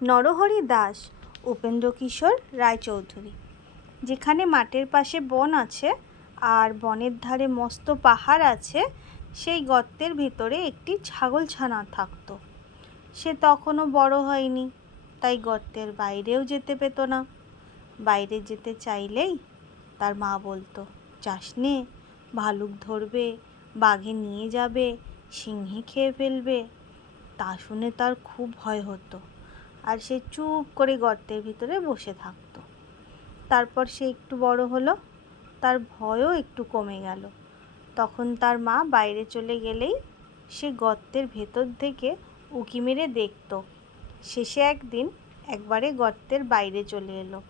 নরহরি দাস উপেন্দ্রকিশোর রায়চৌধুরী। যেখানে মাঠের পাশে বন আছে আর বনের ধারে মস্ত পাহাড় আছে, সেই গর্তের ভিতরে একটি ছাগলছানা থাকতো। সে তখনও বড় হয়নি, তাই গর্তের বাইরেও যেতে পেত না। বাইরে যেতে চাইলেই তার মা বলতো, যাস নে, ভালুক ধরবে, বাঘে নিয়ে যাবে, সিংহে খেয়ে ফেলবে। তা শুনে তার খুব ভয় হতো, আর সে চুপ করে গর্তের ভিতরে বসে থাকতো। তারপর সে একটু বড় হলো, তার ভয়ও একটু কমে গেল। তখন তার মা বাইরে চলে গেলেই সে গর্তের ভেতর থেকে উঁকি মেরে দেখতো। শেষে একদিন একবারে গর্তের বাইরে চলে এলো।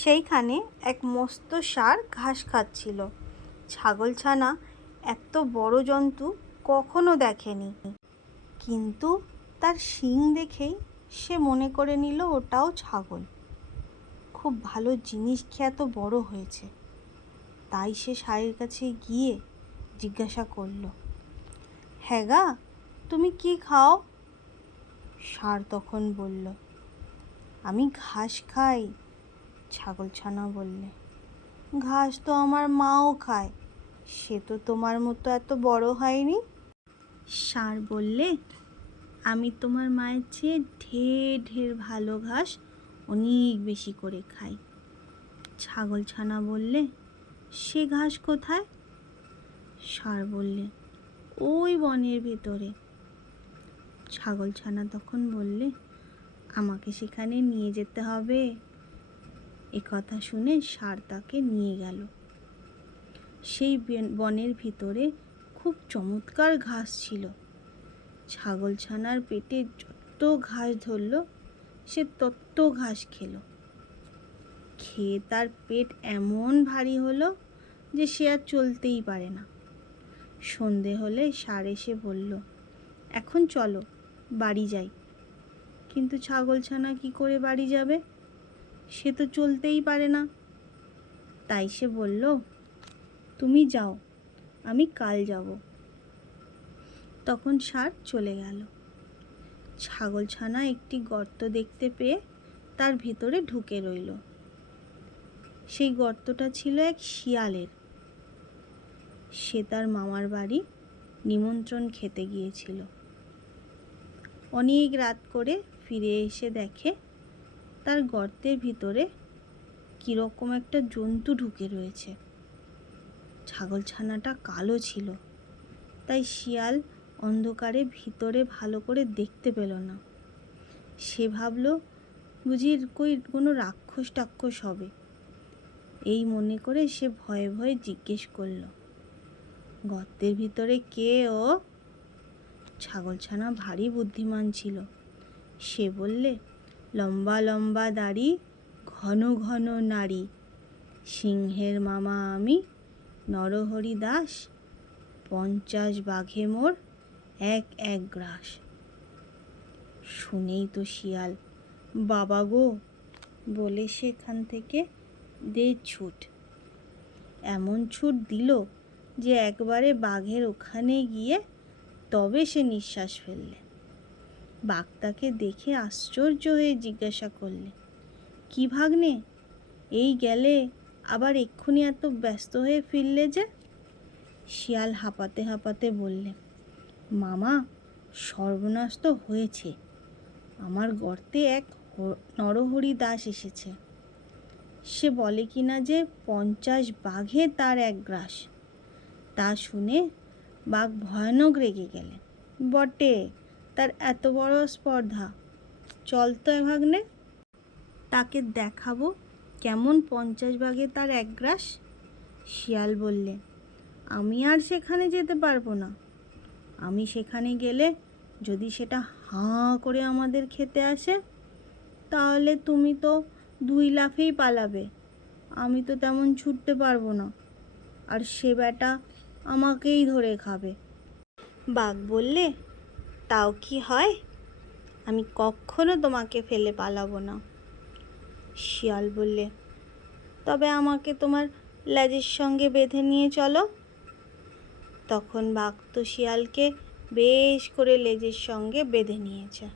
সেইখানে এক মস্ত ষাঁড় ঘাস খাচ্ছিল। ছাগলছানা এত বড় জন্তু কখনো দেখেনি, কিন্তু তার শিং দেখেই সে মনে করে নিল ওটাও ছাগল। খুব ভালো জিনিস খেয়ে এত বড় হয়েছে। তাই সে ষাঁড়ের কাছে গিয়ে জিজ্ঞাসা করলো, হ্যাঁ গা, তুমি কি খাও? ষাঁড় তখন বলল, আমি ঘাস খাই। ছাগলছানা বললে, ঘাস তো আমার মাও খায়, সে তো তোমার মতো এত বড় হয়নি। ষাঁড় বললে, আমি তোমার মায়ের চেয়ে ঢের ঢের ভালো ঘাস অনেক বেশি করে খাই। ছাগলছানা বললে, সে ঘাস কোথায়? ষাঁড় বললে, ওই বনের ভেতরে। ছাগলছানা তখন বললে, আমাকে সেখানে নিয়ে যেতে হবে। এ কথা শুনে ষাঁড় তাকে নিয়ে গেল। সেই বনের ভিতরে খুব চমৎকার ঘাস ছিল। ছাগলছানার পেটে যত ঘাস ধরল, সে তত ঘাস খেলো। খেয়ে তার পেট এমন ভারী হলো যে সে আর চলতেই পারে না। সন্ধে হলে ষাঁড় এসে বলল, এখন চলো, বাড়ি যাই। কিন্তু ছাগলছানা কি করে বাড়ি যাবে? সে তো চলতেই পারে না। তাই সে বলল, তুমি যাও, আমি কাল যাব। তখন ষাঁড় চলে গেল। ছাগলছানা একটি গর্ত দেখতে পেয়ে তার ভিতরে ঢুকে রইল। সেই গর্তটা ছিল এক শিয়ালের। সে তার মামার বাড়ি নিমন্ত্রণ খেতে গিয়েছিল। অনেক রাত করে ফিরে এসে দেখে তার গর্তের ভিতরে কীরকম একটা জন্তু ঢুকে রয়েছে। ছাগলছানাটা কালো ছিল, তাই শিয়াল অন্ধকারে ভিতরে ভালো করে দেখতে পেল না। সে ভাবল বুঝি কোনো রাক্ষস টাক্ষস হবে। এই মনে করে সে ভয়ে ভয়ে জিজ্ঞেস করল, গর্তের ভিতরে কে ও? ছাগলছানা ভারী বুদ্ধিমান ছিল। সে বললে, লম্বা লম্বা দাড়ি, ঘন ঘন নাড়ি, সিংহের মামা আমি, নরহরি দাস, 50 বাঘে মোর এক এক গ্রাস। শুনেই তো শিয়াল বাবা গো বলে সেখান থেকে দে ছুট। এমন ছুট দিল যে একবারে বাঘের ওখানে গিয়ে তবে সে নিঃশ্বাস ফেললে। বাঘ তাকে দেখে আশ্চর্য হয়ে জিজ্ঞাসা করলে, কি ভাগ্নে, এই গেলে আবার এক্ষুনি এত ব্যস্ত হয়ে ফিরলে যে? শিয়াল হাঁপাতে হাঁপাতে বললে, মামা, সর্বনাশ তো হয়েছে। আমার গর্তে এক নরহরি দাস এসেছে। সে বলে কিনা যে 50 বাঘে তার এক গ্রাস। তা শুনে বাঘ ভয়ানক রেগে গেলে। বটে, তার এত বড় স্পর্ধা। চল তো ভাগ্নে, তাকে দেখাবো কেমন 50 বাঘে তার এক গ্রাস। শিয়াল বললে, আমি আর সেখানে যেতে পারবো না। আমি সেখানে গেলে যদি সেটা হাঁ করে আমাদের খেতে আসে, তাহলে তুমি তো 2 লাফেই পালাবে। আমি তো তেমন ছুটতে পারবো না, আর সে বেটা আমাকেই ধরে খাবে। বাঘ বললে, তাও কি হয়? আমি কখনো তোমাকে ফেলে পালাবো না। শিয়াল বললে, তবে আমাকে তোমার লেজের সঙ্গে বেঁধে নিয়ে চলো। তখন বাঘ তো শিয়ালকে বেশ করে লেজের সঙ্গে বেঁধে নিয়েছে।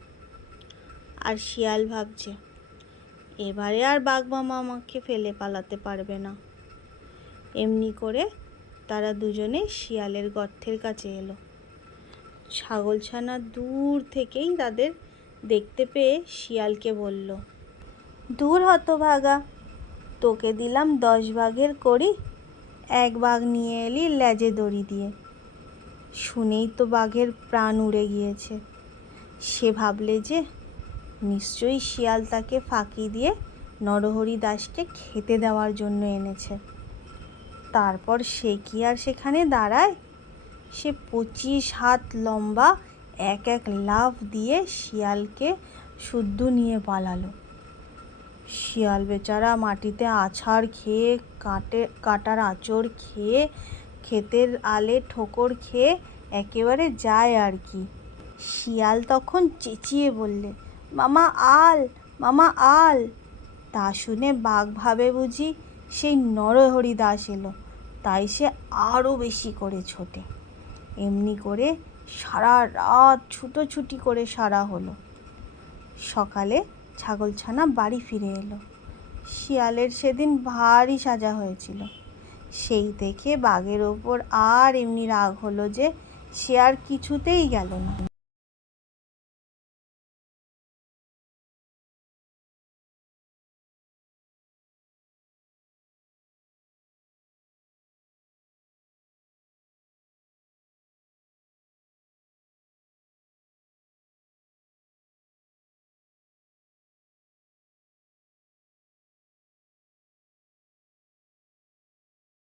আর শিয়াল ভাবছে এবারে আর বাঘ মামা আমাকে ফেলে পালাতে পারবে না। এমনি করে তারা দুজনে শিয়ালের গর্তের কাছে এলো। ছাগলছানা দূর থেকেই তাদের দেখতে পেয়ে শিয়ালকে বলল, দূর হতভাগা, তোকে দিলাম 10 ভাগের করি, 1 ভাগ নিয়ে এলি লেজে দড়ি দিয়ে। শুনেই তো বাঘের প্রাণ উড়ে গিয়েছে। সে ভাবলে যে নিশ্চয়ই শিয়াল তাকে ফাঁকি দিয়ে নরহরি দাসকে খেতে দেওয়ার জন্য এনেছে। তারপর সে কি আর সেখানে দাঁড়ায়? সে 25 হাত লম্বা এক লাফ দিয়ে শিয়ালকে শুদ্ধ নিয়ে পালালো। শিয়াল বেচারা মাটিতে আছাড় খেয়ে, কাটার আঁচড় খেয়ে, ক্ষেতের আলে ঠোকর খেয়ে একেবারে যায় আর কি। শিয়াল তখন চেঁচিয়ে বললে, মামা আল, মামা আল। তা শুনে বাঘ ভাবে বুঝি সেই নরহরি দাস এলো, তাই সে আরও বেশি করে ছোটে। এমনি করে সারা রাত ছুটোছুটি করে সারা হলো। সকালে ছাগলছানা বাড়ি ফিরে এলো। শিয়ালের সেদিন ভারী সাজা হয়েছিল। সেই থেকে বাঘের ওপর আর এমনি রাগ হলো যে সে আর কিছুতেই গেল না।